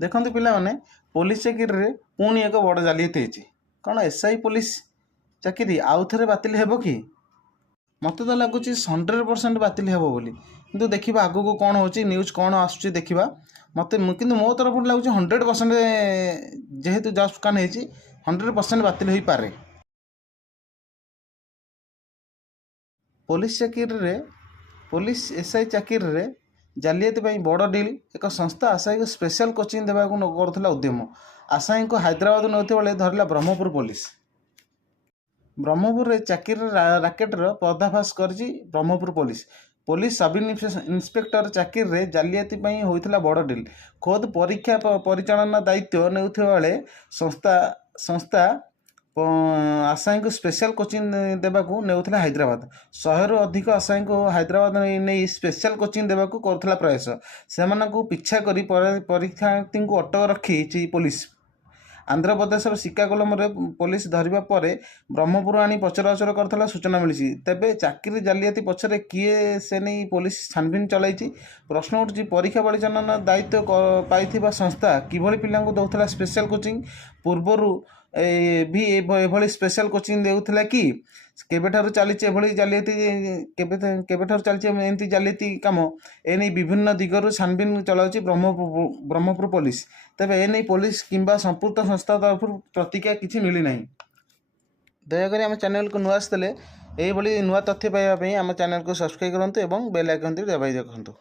देखते पिलाने पुलिस चाकरी रे पुणी एक बड़ जालियाती होती कौन एसआई पुलिस चाकरी आउ थे बातिल हेब कि मत तो लगुच 100% बातिल हेब बोली किंतु देखा आग को कौन हो न्यूज कौन आसूँ देखा मत कि मो तरफ लगुच 100% जेहेतु जस्ट कान 100% बातिल हो पारे। पुलिस चाकरी रे पुलिस एसआई चाकरी रे जालियाती बड़ डिल एक संस्था आशायी को स्पेशल कोचिंग देवा करुला उद्यम आशायी को हैदराबाद नौते बेले धरला ब्रह्मपुर पुलिस। ब्रह्मपुर चाकरी राकेटर पर्दाफाश कर Berhampur police police sub inspector चाकरी रे जालियाती होता बड़ डिल खोद परीक्षा परिचालना दायित्व नेउथिबा बेले संस्था संस्था आशायी को स्पेशल कोचिंग देवा नेउथिला हैदराबाद 100 रु अधिक आशायी को हैदराबाद नहीं स्पेशल कोचिंग देवा करुला प्रयास से पिछा कर परीक्षार्थी को अटक रखी पुलिस आंध्र प्रदेश श्रीकाकुलम पुलिस धरिबा परे ब्रह्मपुर आनी पचराउचर करथला सूचना मिली तेबे चाकरी जालियाती पछरे किए से नहीं पुलिस छानबीन चलाई प्रश्न उठुची परीक्षा परिचालना दायित्व पाइथिबा संस्था किभली पिलांको दउथला स्पेशल कोचिंग पूर्वरु भी एभली स्पेशल कोचिंग देउथला कि केबेठारु चली जालियाती केबेठारु चली एमती जालियाती काम एने विभिन्न दिगरु छानबीन चलाउची ब्रह्मपुर पुलिस तेबे एने पुलिस किंबा संपूर्ण संस्था तरफ प्रतिक्रिया किसी मिली ना। दयाकोरी आम चैनल को नुआ आसते यही नुआ तथ्य पाइबा आम चैनल को सब्सक्राइब करूँ और बेल आइकन दबाई रखुँ।